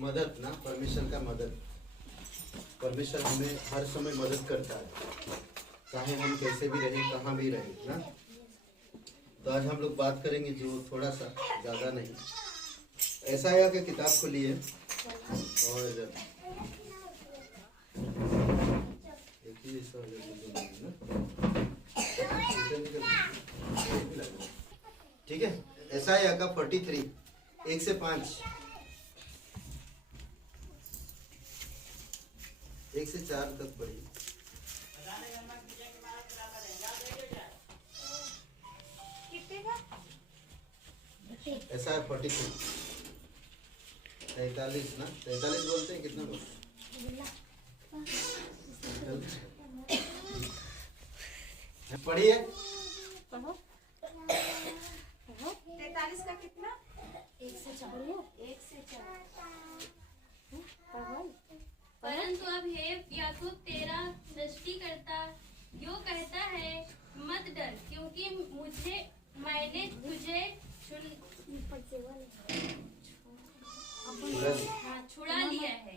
मदद ना, परमेश्वर का मदद। परमेश्वर हमें हर समय मदद करता है, चाहे हम कैसे भी रहें, कहाँ भी रहें ना। तो आज हम लोग बात करेंगे जो थोड़ा सा, ज़्यादा नहीं, यशायाह की किताब खोलिए और देखिए ठीक है। यशायाह का 43 1 से 5, 1 से 4 तक पढ़िए। ऐसा है 43 43 ना, 43 बोलते हैं, कितना बोलते हैं? पढ़िए। 43 का कितना? 1 से 4। परंतु अब हे याकूब तेरा सृष्टिकर्ता यो कहता है, मत डर, क्योंकि मैंने तुझे छुड़ा लिया है।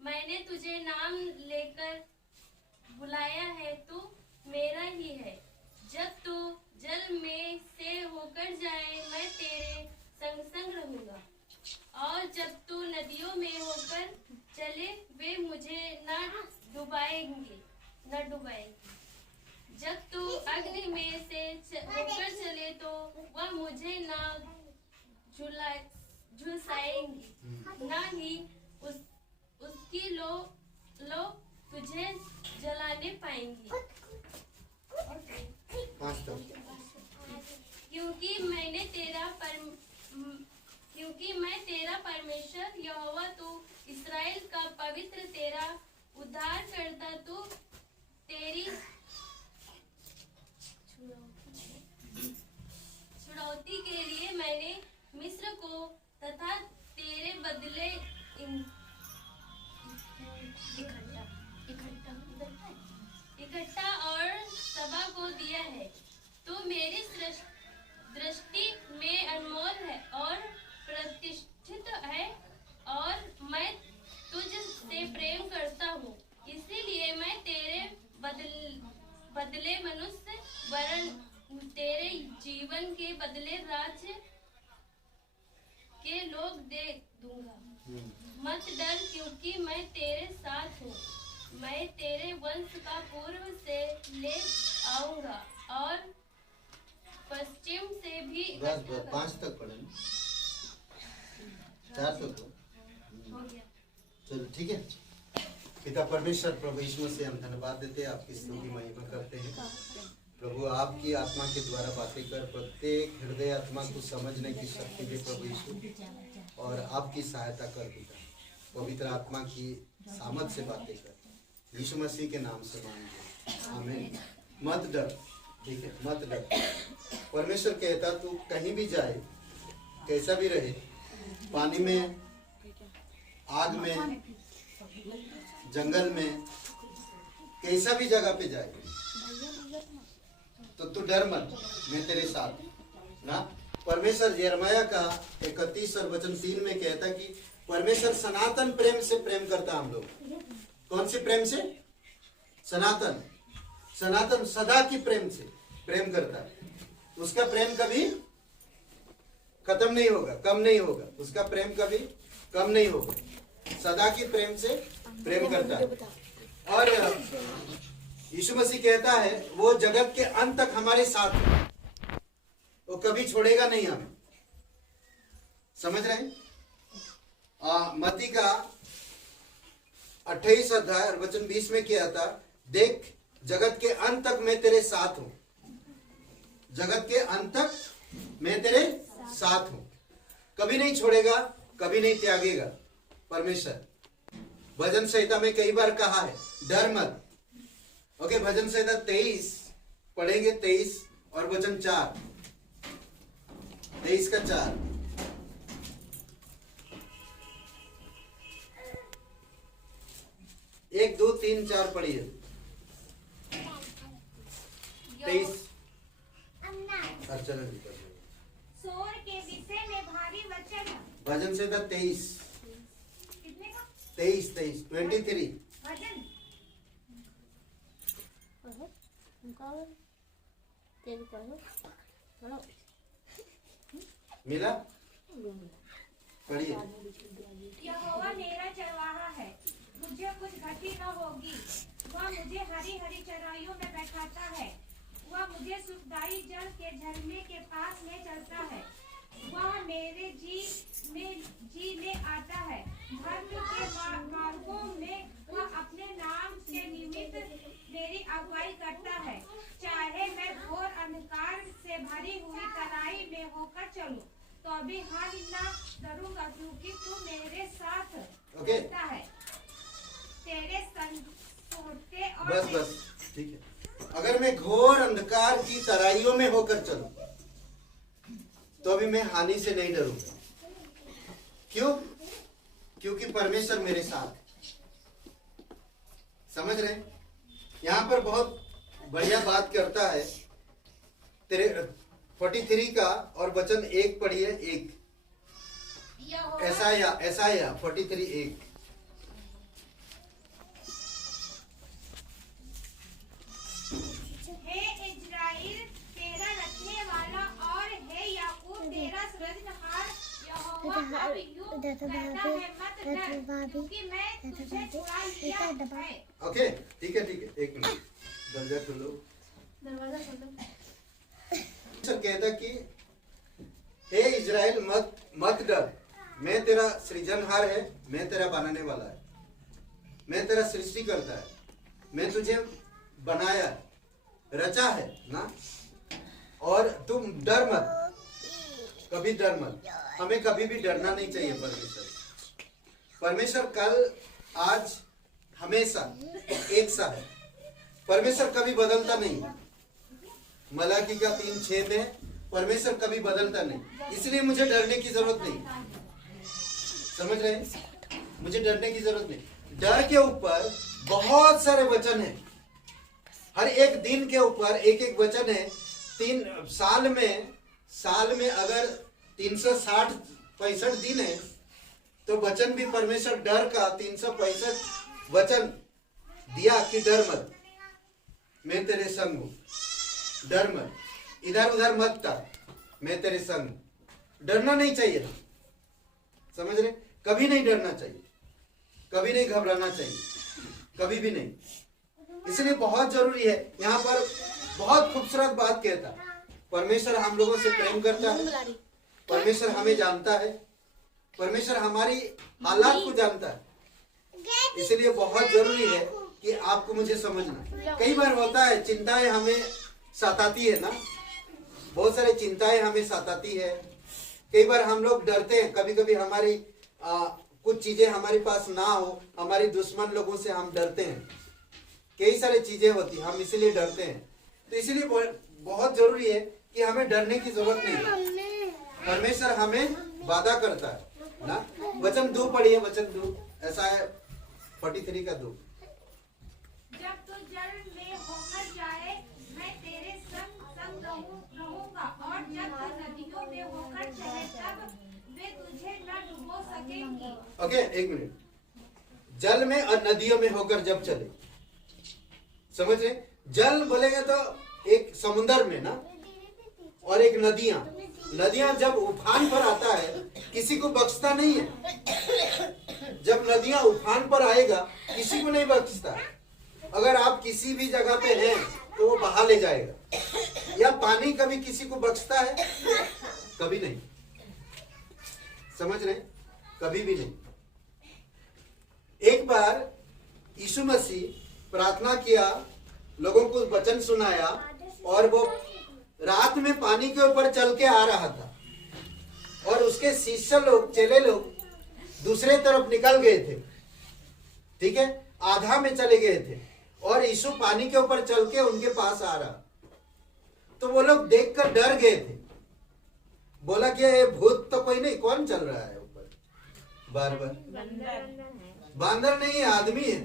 मैंने तुझे नाम लेकर बुलाया है, तू मेरा ही है। जब तू जल में से होकर जाए, मैं तेरे संग संग रहूंगा, और जब तू नदियों में होकर चले, वे मुझे न डुबाएंगे। जब तू अग्नि में से होकर चले, तो वह मुझे न झुलसाएंगी, न ही उसकी लो तुझे जलाने पाएंगी। क्योंकि मैं तेरा परमेश्वर यहोवा, तू इस्राएल का पवित्र, तेरा उद्धार करता, तू तेरी छुड़ौती के लिए मैंने मिस्र को तथा तेरे बदले इकट्ठा और सबा को दिया है। तू मेरी दृष्टि में अनमोल है और प्रतिष्ठित है, और मैं तुझ से प्रेम करता हूँ। इसीलिए मैं तेरे बदले मनुष्य वरण, तेरे जीवन के बदले राज्य के लोग दे दूंगा। मत डर, क्योंकि मैं तेरे साथ हूँ। मैं तेरे वंश का पूर्व से ले आऊंगा और पश्चिम से भी। बस 5 तक पढ़े, 4 तक हो गया। चलो ठीक है। पिता परमेश्वर प्रभु यीशु से हम धन्यवाद देते हैं, आपकी स्तुति की महिमा करते हैं। प्रभु आपकी आत्मा के द्वारा बातें कर, प्रत्येक हृदय आत्मा को समझने की शक्ति दे प्रभु यीशु, और आपकी सहायता कर पिता। पवित्र आत्मा की सामर्थ से बातें कर, यीशु मसीह के नाम से मांगते, आमीन। मत डर, ठीक है, मत डर। परमेश्वर कहता तू कहीं भी जाए, कैसा भी रहे, पानी में, आग में, जंगल में, कैसा भी जगह पे जाए, तो तू डर मत, मैं तेरे साथ ना। परमेश्वर यिर्मयाह का 31 और वचन 3 में कहता कि परमेश्वर सनातन प्रेम से प्रेम करता हम लोग। कौन से प्रेम से? सनातन सदा की प्रेम से प्रेम करता है। उसका प्रेम कभी खत्म नहीं होगा, कम नहीं होगा। उसका प्रेम कभी कम नहीं होगा, सदा की प्रेम से प्रेम करता है। और यीशु मसीह कहता है वो जगत के अंत तक हमारे साथ है, वो कभी छोड़ेगा नहीं हमें। समझ रहे हैं? मत्ती का 28 अध्याय और वचन 20 में क्या था? देख, जगत के अंत तक मैं तेरे साथ हूं। जगत के अंत तक मैं तेरे साथ हूं, कभी नहीं छोड़ेगा, कभी नहीं त्यागेगा परमेश्वर। भजन संहिता में कई बार कहा है डर मत। ओके, भजन संहिता 23 पढ़ेंगे, 23 और वचन 4, 23 का 4। 1 2 3 4 पढ़िए। 23 अर्चना जी कर रहे सोर के विषय में भारी वचन। भजन संहिता 23 23 वजन मिला? पढ़िए। यहोवा मेरा चरवाहा है, मुझे कुछ घटी न होगी। वह मुझे हरी हरी चराइयों में बैठाता है, वह मुझे सुखदाई जल के झरने के पास ले चलता है। वह मेरे जी ले आता है, धर्म के मार्गों में वह अपने नाम के निमित्त मेरी अगुवाई करता है। चाहे मैं घोर अंधकार से भरी हुई तराई में होकर चलूं, तो भी हानि न डरूंगा, क्योंकि तू मेरे साथ रहता है। तेरे संग सोते और बस ठीक है। अगर मैं घोर अंधकार की तराइयों में होकर चलूं, तो अभी मैं हानि से नहीं डरूंगा। क्यों? क्योंकि परमेश्वर मेरे साथ है। समझ रहे हैं? यहाँ पर बहुत बढ़िया बात करता है। तेरे 43 का और वचन 1 पढ़िए। 1 ऐसा 43:1। हे इज़राइल तेरा रखने वाला और हे याकूब तेरा सृजनहार यहोवा अब यूं कहता है, मत डर, क्योंकि मैं तुझे छुड़ा लिया है। ओके, ठीक है। 1 मिनट, दरवाजा खोलो। परमेश्वर कहता कि हे इज़राइल मत डर, मैं तेरा सृजनहार है, मैं तेरा बनाने वाला है, मैं तेरा सृष्टि करता है, मैं तुझे बनाया है, रचा है ना। और तुम डर मत, कभी डर मत। हमें कभी भी डरना नहीं चाहिए। परमेश्वर कल आज हमेशा एक सा है। परमेश्वर कभी बदलता नहीं। मलाकी का 3:6 में परमेश्वर कभी बदलता नहीं, इसलिए मुझे डरने की जरूरत नहीं। समझ रहे हैं? मुझे डरने की जरूरत नहीं। डर के ऊपर बहुत सारे वचन हैं, हर एक दिन के ऊपर एक वचन है। 3 साल में अगर 365 दिन है, तो वचन भी परमेश्वर डर का 365 वचन दिया कि डर मत, मैं तेरे संग हूं। डर मत, इधर उधर मत ताक, मैं तेरे संग हूं। डरना नहीं चाहिए ना। समझ रहे? कभी नहीं डरना चाहिए, कभी नहीं घबराना चाहिए, कभी भी नहीं। इसलिए बहुत जरूरी है। यहाँ पर बहुत खूबसूरत बात कहता, परमेश्वर हम लोगों से प्रेम करता है, परमेश्वर हमें जानता है, परमेश्वर हमारी हालात को जानता है। इसलिए बहुत जरूरी है कि आपको मुझे समझना। कई बार होता है, चिंताएं हमें सताती है ना, बहुत सारी चिंताएं हमें सताती है। कई बार हम लोग डरते हैं, कभी कभी हमारी कुछ चीजें हमारे पास ना हो, हमारी दुश्मन लोगों से हम डरते हैं। कई सारी चीजें होती हैं, हम इसीलिए डरते हैं। तो इसीलिए बहुत जरूरी है कि हमें डरने की जरूरत नहीं है। परमेश्वर हमें वादा करता है ना। वचन 2 पढ़िए, वचन 2 ऐसा है 43 का 2। जब तू जल में होकर जाए, मैं तेरे संग रहूंगा, और जब तू नदियों में होकर चले, तब वे तुझे न डुबो सकेंगी। Okay, 1 minute. जल में और नदियों में होकर जब चले, समझ रहे? जल बोलेंगे तो एक समुद्र में ना, और एक नदियां जब उफान पर आता है, किसी को बख्शता नहीं है। जब नदियां उफान पर आएगा, किसी को नहीं बख्शता। अगर आप किसी भी जगह पे हैं तो वो बहा ले जाएगा। या पानी कभी किसी को बख्शता है? कभी नहीं। समझ रहे? कभी भी नहीं। एक बार यीशु मसीह प्रार्थना किया, लोगों को वचन सुनाया, और वो रात में पानी के ऊपर चल के आ रहा था, और उसके शिष्य लोग, चेले लोग दूसरे तरफ निकल गए थे। ठीक है, आधा में चले गए थे, और यीशु पानी के ऊपर चल के उनके पास आ रहा। तो वो लोग देखकर डर गए थे। बोला कि ये भूत तो कोई नहीं, कौन चल रहा है ऊपर बार बार? बंदर नहीं है, आदमी है।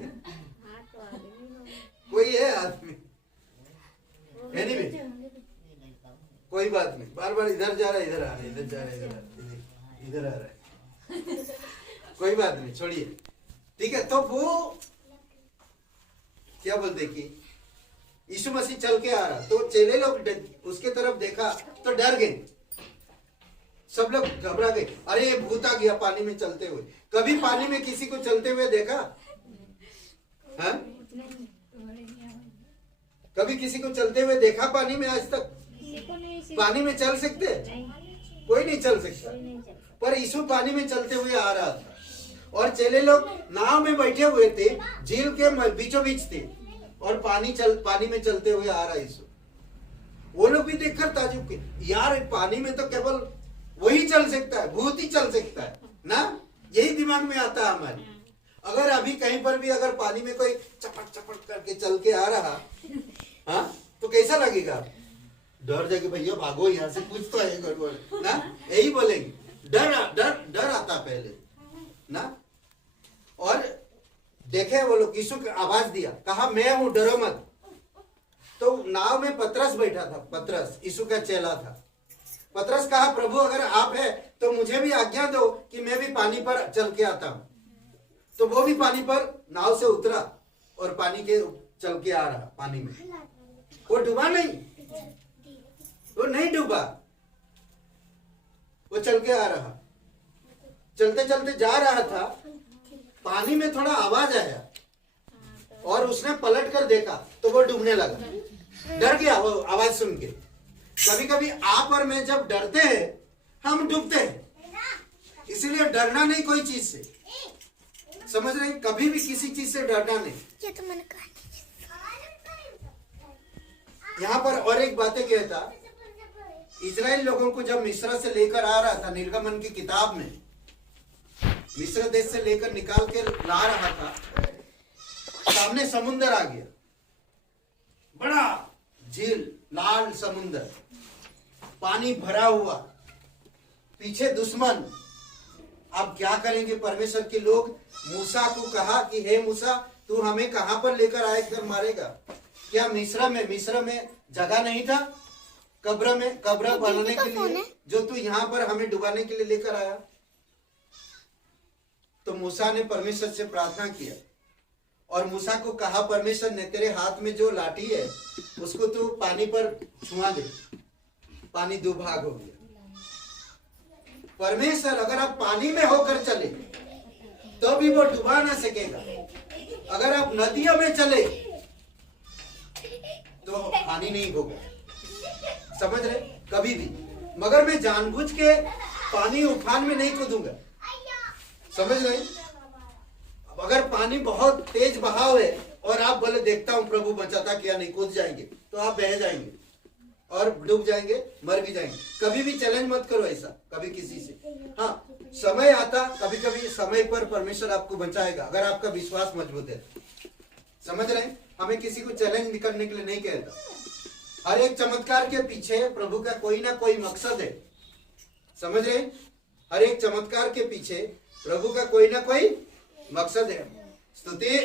कोई है आदमी। एनीवे, कोई बात नहीं। बार बार इधर जा रहा है, इधर आ रहा है, इधर जा रहा है, इधर आ रहा है, कोई बात नहीं, छोड़िए। ठीक है, तो वो क्या बोलते कि यीशु मसीह चल के आ रहा, तो चेले लोग उसके तरफ देखा तो डर गए, सब लोग घबरा गए, अरे ये भूत आ गया पानी में चलते हुए। कभी पानी में किसी को चलते हुए देखा? हाँ? कभी किसी को चलते हुए देखा पानी में आज तक? पानी में चल सकते? कोई नहीं चल सकता, पर यीशु पानी में चलते हुए आ रहा था और चेले लोग नाव में बैठे हुए थे, झील के बीचों बीच थे और पानी में चलते हुए आ रहा यीशु। वो लोग भी देखकर ताजुब के, यार पानी में तो केवल वही चल सकता है, भूत ही चल सकता है ना, यही दिमाग में आता है हमारे। अगर अभी कहीं पर भी अगर पानी में कोई चपट चपट करके चल के आ रहा, हाँ, तो कैसा लगेगा? डर जाएगी, भैया भागो यहाँ से, कुछ तो है गड़बड़ ना, यही बोलेंगे। डर डर डर आता पहले ना। और देखे वो लोग, यीशु की आवाज दिया, कहा मैं हूं, डरो मत। तो नाव में पतरस बैठा था, पतरस यीशु का चेला था। पतरस कहा, प्रभु अगर आप है तो मुझे भी आज्ञा दो कि मैं भी पानी पर चल के आता हूं। तो वो भी पानी पर नाव से उतरा और पानी के चल के आ रहा पानी में। वो डूबा नहीं, वो नहीं डूबा, वो चल के आ रहा। चलते चलते जा रहा था, पानी में थोड़ा आवाज आया और उसने पलट कर देखा तो वो डूबने लगा। डर गया वो आवाज सुन के। कभी कभी आप और मैं जब डरते हैं हम डूबते हैं, इसीलिए डरना नहीं कोई चीज से, समझ रहे? कभी भी किसी चीज से डरना नहीं। ये तो मैंने कहा। यहाँ पर और एक बातें कहता, इजराइल लोगों को जब मिस्र से लेकर आ रहा था, निर्गमन की किताब में मिस्र देश से लेकर निकाल के ला रहा था, सामने समुंदर आ गया, बड़ा झील, लाल समुंदर, पानी भरा हुआ, पीछे दुश्मन। अब क्या करेंगे परमेश्वर के लोग? मूसा को कहा कि हे मूसा, तू हमें कहां पर लेकर आए कर मारेगा? क्या मिस्र में जगह नहीं था कब्र बनाने के लिए, जो तू यहाँ पर हमें डुबाने के लिए लेकर आया? तो मूसा ने परमेश्वर से प्रार्थना किया और मूसा को कहा, परमेश्वर ने तेरे हाथ में जो लाठी है उसको तू पानी पर छुआ दे। पानी दो भाग हो गया। परमेश्वर अगर आप पानी में होकर चले तो भी वो डुबा ना सकेगा। अगर आप नदियों में चले तो हानि नहीं होगा, समझ रहे? कभी भी। मगर मैं जानबूझ के पानी उफान में नहीं कूदूंगा, समझ रहे? अगर पानी बहुत तेज बहाव है और आप बोले देखता हूं प्रभु बचाता क्या नहीं, कूद जाएंगे, तो आप बह जाएंगे और डूब जाएंगे, मर भी जाएंगे। कभी भी चैलेंज मत करो ऐसा कभी किसी से। हाँ, समय आता, कभी कभी समय पर परमेश्वर आपको बचाएगा अगर आपका विश्वास मजबूत है, समझ रहे? हमें किसी को चैलेंज करने के लिए नहीं कहता। हर एक चमत्कार के पीछे प्रभु का कोई ना कोई मकसद है, समझ रहे? हर एक चमत्कार के पीछे प्रभु का कोई ना कोई मकसद है। स्तुति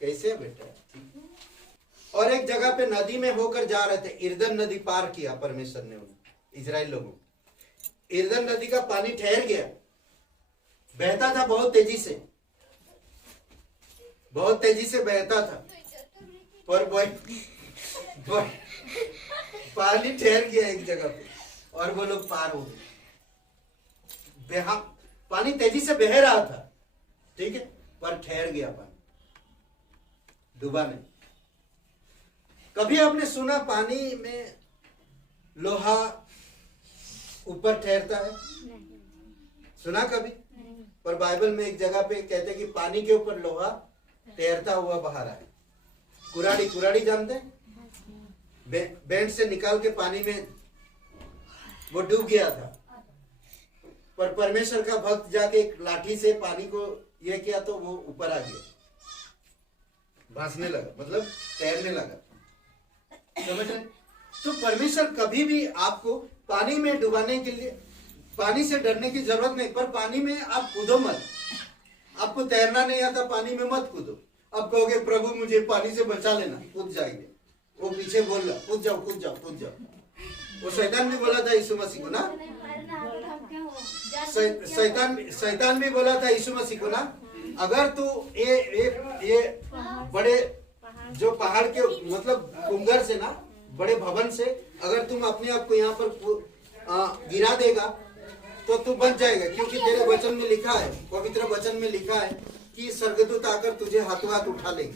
कैसे बेटा? और एक जगह पे नदी में होकर जा रहे थे, यरदन नदी पार किया परमेश्वर ने इजराइल लोगों। यरदन नदी का पानी ठहर गया, बहता था बहुत तेजी से बहता था, पर पानी ठहर गया एक जगह पे और वो लोग पार हो गए। पानी तेजी से बह रहा था, ठीक है, पर ठहर गया पानी, डूबा नहीं। कभी आपने सुना पानी में लोहा ऊपर ठहरता है? सुना कभी? पर बाइबल में एक जगह पे कहते कि पानी के ऊपर लोहा तैरता हुआ बाहर आए। कुराड़ी जानते हैं? बेंच से निकाल के पानी में वो डूब गया था, पर परमेश्वर का भक्त जाके एक लाठी से पानी को ये किया तो वो ऊपर आ गया, भासने लगा, मतलब तैरने लगा, समझ रहे? तो परमेश्वर कभी भी आपको पानी में डुबाने के लिए, पानी से डरने की जरूरत नहीं, पर पानी में आप कूदो मत। आपको तैरना नहीं आता, पानी में मत कूदो। अब कहोगे प्रभु मुझे पानी से बचा लेना, कूद जाएंगे। वो पीछे बोल रहा कूद जाओ कूद जाओ कूद जाओ। वो शैतान भी बोला था यीशु मसीह को ना, शैतान भी बोला था यीशु मसीह को ना, अगर तू ये बड़े जो पहाड़ के मतलब कुंगर से ना, बड़े भवन से अगर तुम अपने आप को यहाँ पर गिरा देगा तो तू बच जाएगा, क्योंकि तेरे वचन में लिखा है, पवित्र वचन में लिखा है कि स्वर्गदूत आकर तुझे हाथों हाथ उठा लेंगे।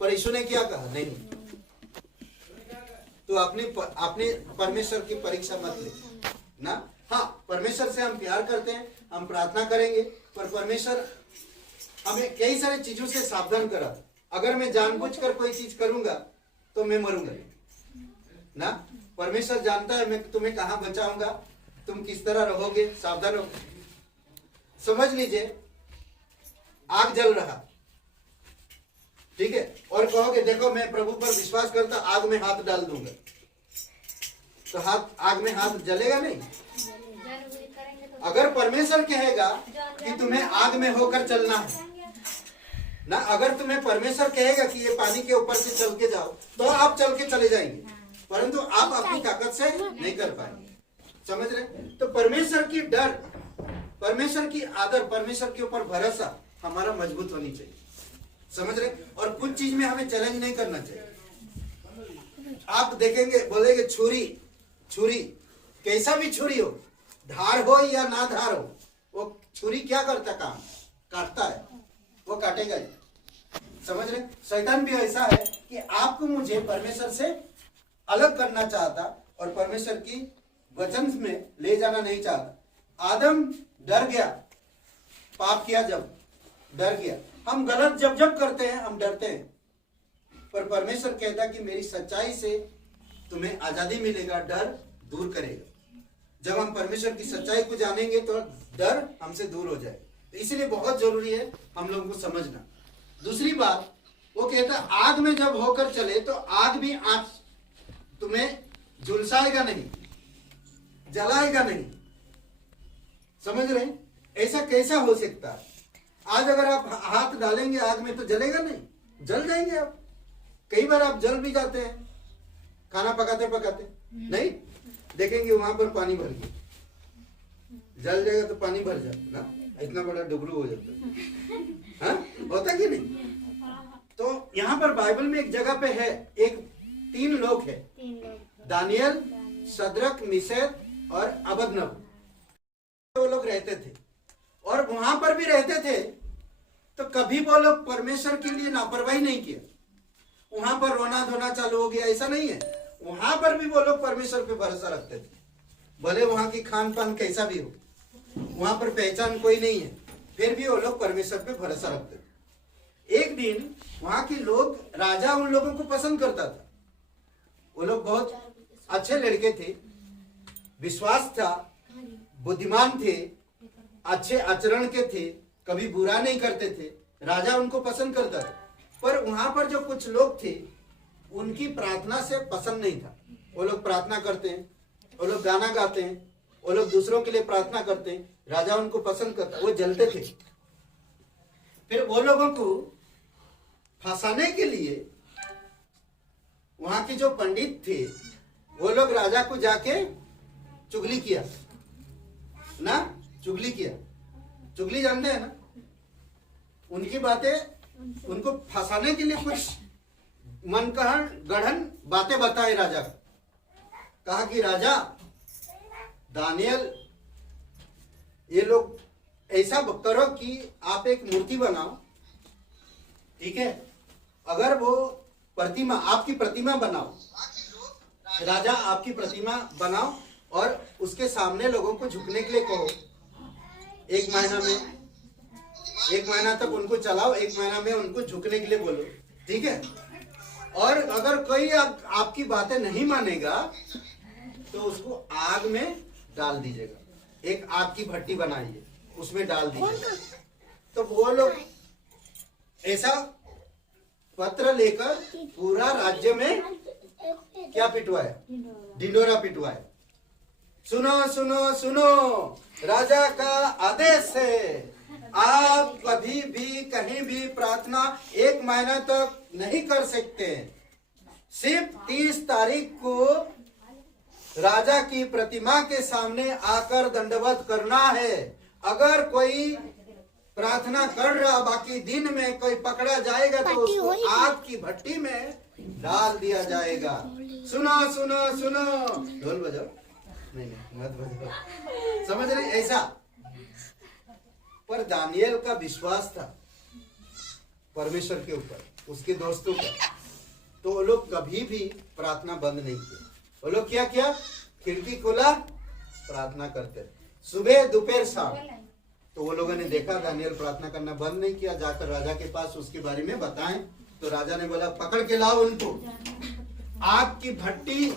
पर यीशु ने क्या कहा? नहीं, तो अपने परमेश्वर की परीक्षा मत ले ना। हाँ, परमेश्वर से हम प्यार करते हैं, हम प्रार्थना करेंगे, पर परमेश्वर हमें कई सारी चीजों से सावधान करा। अगर मैं जानबूझकर कोई चीज करूंगा तो मैं मरूंगा ना। परमेश्वर जानता है मैं तुम्हें कहां बचाऊंगा, तुम किस तरह रहोगे, सावधान रहो। समझ लीजिए आग जल रहा, ठीक है, और कहोगे देखो मैं प्रभु पर विश्वास करता, आग में हाथ डाल दूंगा, तो आग में हाथ जलेगा नहीं। अगर परमेश्वर कहेगा कि तुम्हें आग में होकर चलना है ना, अगर तुम्हें परमेश्वर कहेगा कि ये पानी के ऊपर से चल के जाओ, तो आप चल के चले जाएंगे, परंतु आप अपनी ताकत से नहीं कर पाएंगे। समझ रहे? तो परमेश्वर की डर, परमेश्वर की आदर, परमेश्वर के ऊपर भरोसा हमारा मजबूत होनी चाहिए। समझ रहे? और कुछ चीज में हमें चैलेंज नहीं करना चाहिए। आप देखेंगे, बोलेंगे छुरी कैसा भी छुरी हो, धार हो या ना धार हो, वो छुरी क्या करता? काम काटता है, वो काटेगा ही। समझ रहे? शैतान भी ऐसा है कि आपको मुझे परमेश्वर से अलग करना चाहता और परमेश्वर की वचन में ले जाना नहीं चाहता। आदम डर गया, पाप किया जब डर गया। हम गलत जब करते हैं हम डरते हैं, पर परमेश्वर कहता कि मेरी सच्चाई से तुम्हें आजादी मिलेगा, डर दूर करेगा। जब हम परमेश्वर की सच्चाई को जानेंगे तो डर हमसे दूर हो जाएगा। तो इसलिए बहुत जरूरी है हम लोगों को समझना। दूसरी बात, वो कहता आग में जब होकर चले तो आग भी आंच तुम्हें झुलसाएगा नहीं, जलाएगा नहीं। समझ रहे? ऐसा कैसा हो सकता है? आज अगर आप हाथ डालेंगे आग में तो जलेगा नहीं, जल जाएंगे आप। कई बार आप जल भी जाते हैं खाना पकाते पकाते, नहीं देखेंगे वहां पर पानी भर गया, जल जाएगा तो पानी भर जाता ना, इतना बड़ा डुबरू हो जाता है। हाँ? होता कि नहीं? तो यहाँ पर बाइबल में एक जगह पे है, एक 3 लोग है, दानियल, शद्रक, मिशेक और अबेदनगो। वो लोग रहते थे और वहां पर भी रहते थे, तो कभी वो लोग परमेश्वर के लिए लापरवाही नहीं किया। वहां पर रोना धोना चालू हो गया, ऐसा नहीं है। वहां पर भी वो लोग परमेश्वर पे भरोसा रखते थे, भले वहां की खान पान कैसा भी हो, वहां पर पहचान कोई नहीं है, फिर भी वो लोग परमेश्वर पे भरोसा रखते थे। एक दिन वहां के लोग, राजा उन लोगों को पसंद करता था। वो लोग बहुत अच्छे लड़के थे, विश्वास था, बुद्धिमान थे, अच्छे आचरण के थे, कभी बुरा नहीं करते थे, राजा उनको पसंद करता था। पर वहां पर जो कुछ लोग थे उनकी प्रार्थना से पसंद नहीं था। वो लोग प्रार्थना करते हैं, वो लोग गाना गाते हैं, वो लोग दूसरों के लिए प्रार्थना करते हैं, राजा उनको पसंद करता, वो जलते थे। फिर वो लोगों को फंसाने के लिए वहां के जो पंडित थे वो लोग राजा को जाके चुगली किया ना, चुगली किया। चुगली जानते हैं ना, उनकी बातें, उनको फंसाने के लिए कुछ मनगढ़ंत गढ़न बातें बताए राजा को। कहा कि राजा, दानियल, ये लोग ऐसा करो कि आप एक मूर्ति बनाओ, ठीक है, अगर वो प्रतिमा, आपकी प्रतिमा बनाओ, राजा आपकी प्रतिमा बनाओ और उसके सामने लोगों को झुकने के लिए कहो। 1 महीना में, 1 महीना तक उनको चलाओ, 1 महीना में उनको झुकने के लिए बोलो, ठीक है। और अगर कोई आपकी बातें नहीं मानेगा तो उसको आग में डाल दीजिएगा। एक आग की भट्टी बनाइए, उसमें डाल दीजिएगा। तो वो लोग ऐसा पत्र लेकर पूरा राज्य में क्या पिटवाया? ढिंडोरा पिटवाया। सुनो सुनो सुनो, राजा का आदेश है, आप कभी भी कहीं भी प्रार्थना 1 महीना तक नहीं कर सकते। सिर्फ 30 तारीख को राजा की प्रतिमा के सामने आकर दंडवत करना है। अगर कोई प्रार्थना कर रहा, बाकी दिन में कोई पकड़ा जाएगा तो उसको आग की भट्टी में डाल दिया जाएगा। सुनो सुनो सुनो, ढोल बजाओ, नहीं मत बजाओ, समझ रहे ऐसा। पर दानियल का विश्वास था परमेश्वर के ऊपर, उसके दोस्तों का, तो वो लोग कभी भी प्रार्थना बंद नहीं किए। वो लोग क्या किया, खिड़की खोला, प्रार्थना करते सुबह दोपहर शाम। तो वो लोगों ने देखा दानियल प्रार्थना करना बंद नहीं किया, जाकर राजा के पास उसके बारे में बताएं। तो राजा ने बोला पकड़ के लाओ उनको, आग की भट्टी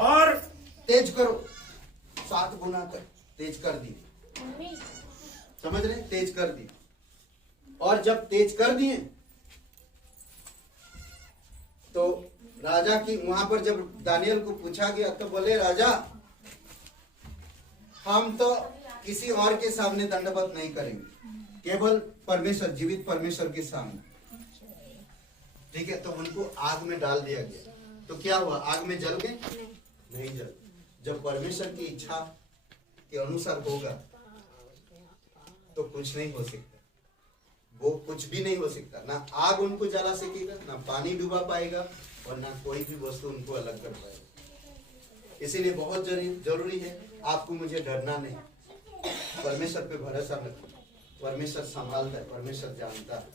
और तेज करो, 7 गुना कर तेज कर दी। समझ रहे, तेज कर दी। और जब तेज कर दिए तो राजा की वहां पर जब दानियल को पूछा गया तो बोले राजा हम तो किसी और के सामने दंडवत नहीं करेंगे, केवल परमेश्वर, जीवित परमेश्वर के सामने। ठीक है, तो उनको आग में डाल दिया गया। तो क्या हुआ, आग में जल गए? नहीं जल। जब परमेश्वर की इच्छा के अनुसार होगा तो कुछ नहीं हो सकता, वो कुछ भी नहीं हो सकता। ना आग उनको जला सकेगा, ना पानी डुबा पाएगा, और ना कोई भी वस्तु उनको अलग कर पाएगा। इसीलिए बहुत जरूरी है आपको मुझे डरना नहीं, परमेश्वर पे भरोसा रखो। परमेश्वर संभालता है, परमेश्वर जानता है,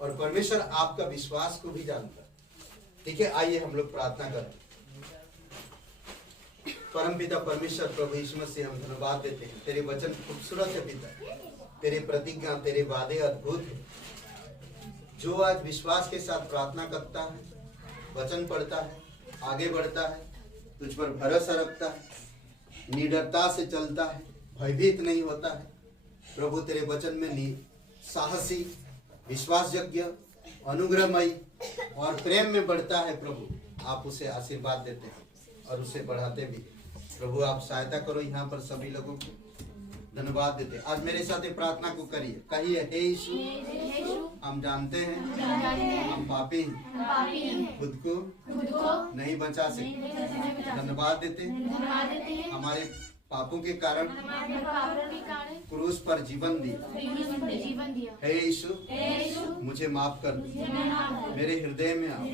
और परमेश्वर आपका विश्वास को भी जानता है। ठीक है, आइए हम लोग प्रार्थना करें। परमपिता परमेश्वर प्रभु यीशु मसीह, हम धन्यवाद देते हैं, तेरे वचन खूबसूरत है पिता, तेरे प्रतिज्ञा, तेरे वादे अद्भुत है। जो आज विश्वास के साथ प्रार्थना करता है, वचन पढ़ता है, आगे बढ़ता है, तुझ पर भरोसा रखता है, निडरता से चलता है, भयभीत नहीं होता है, प्रभु तेरे वचन में साहसी, विश्वासयोग्य, अनुग्रहमयी और प्रेम में बढ़ता है, प्रभु आप उसे आशीर्वाद देते हैं और उसे बढ़ाते भी। प्रभु आप सहायता करो यहाँ पर सभी लोगों को, धन्यवाद देते। आज मेरे साथ प्रार्थना को करिए, कहिए हे यीशु, हम जानते हैं हम पापी हैं, खुद को नहीं बचा सकते। धन्यवाद देते हमारे पापों के कारण क्रूस पर जीवन दिया। हे यीशु, मुझे माफ कर दो, मेरे हृदय में आओ,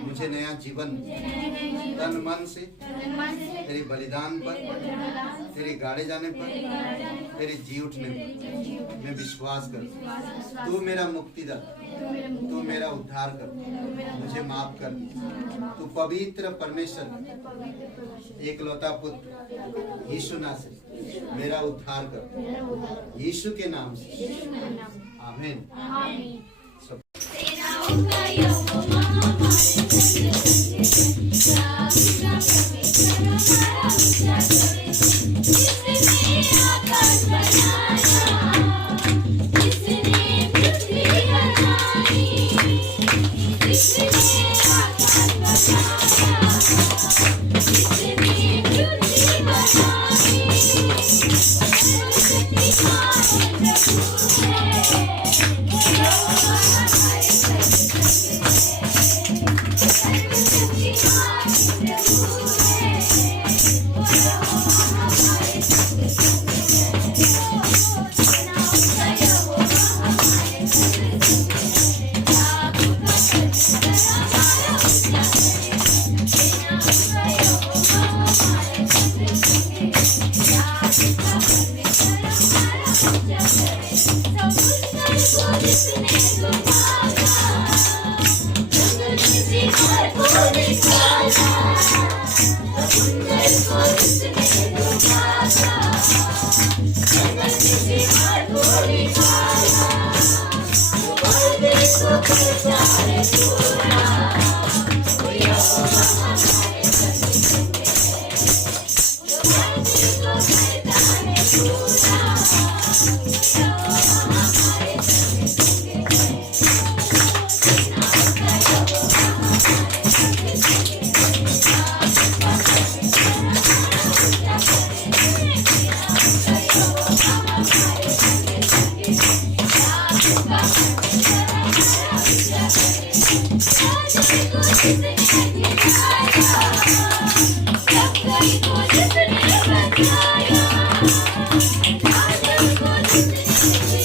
मुझे नया जीवन, तन मन से तेरे बलिदान पर, तेरे गाड़े जाने पर, तेरे जी उठने पर मैं विश्वास कर। तू मेरा मुक्तिदाता, तू मेरा उद्धार कर, मुझे माफ कर। तू पवित्र परमेश्वर, एकलौता पुत्र यीशु नासरी मेरा उद्धार कर, यीशु के नाम से, आमीन।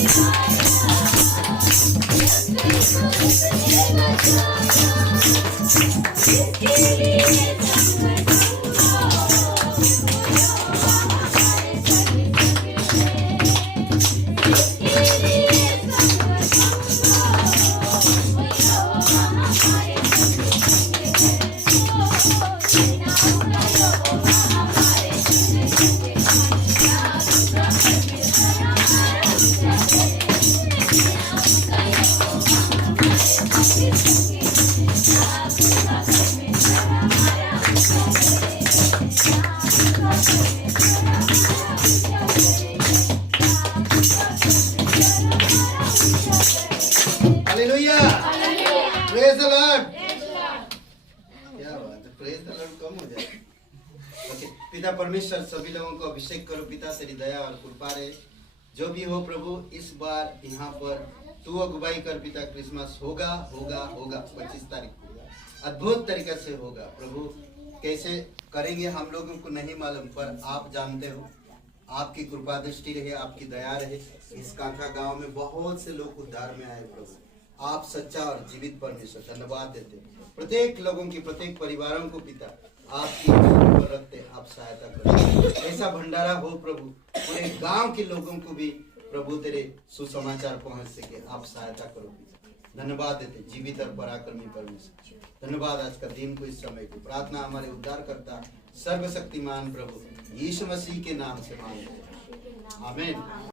Bye. परमेश्वर सभी लोगों को अभिषेक करो पिता, तेरी दया और कृपा रहे। जो भी हो प्रभु, इस बार यहाँ पर तू अगुवाई कर पिता। क्रिसमस होगा होगा होगा 25 तारीख को अद्भुत तरीके से होगा प्रभु। कैसे करेंगे हम लोगों को नहीं मालूम, पर आप जानते हो। आपकी कृपा दृष्टि रहे, आपकी दया रहे। इस कांखा गांव में बहुत से लोग उद्धार में आए प्रभु। आप सच्चा और जीवित परमेश्वर, धन्यवाद देते। प्रत्येक लोगों की, प्रत्येक परिवारों को पिता आपकी पर रखते, आप सहायता करो। ऐसा भंडारा हो प्रभु, पूरे गांव के लोगों को भी प्रभु तेरे सुसमाचार पहुंच सके, आप सहायता करो पिता। धन्यवाद देते जीवित और पराक्रमी परमेश्वर। धन्यवाद आज का दिन को, इस समय को। प्रार्थना हमारे उद्धार करता सर्वशक्तिमान प्रभु यीशु मसीह के नाम से मांगते हैं, आमीन।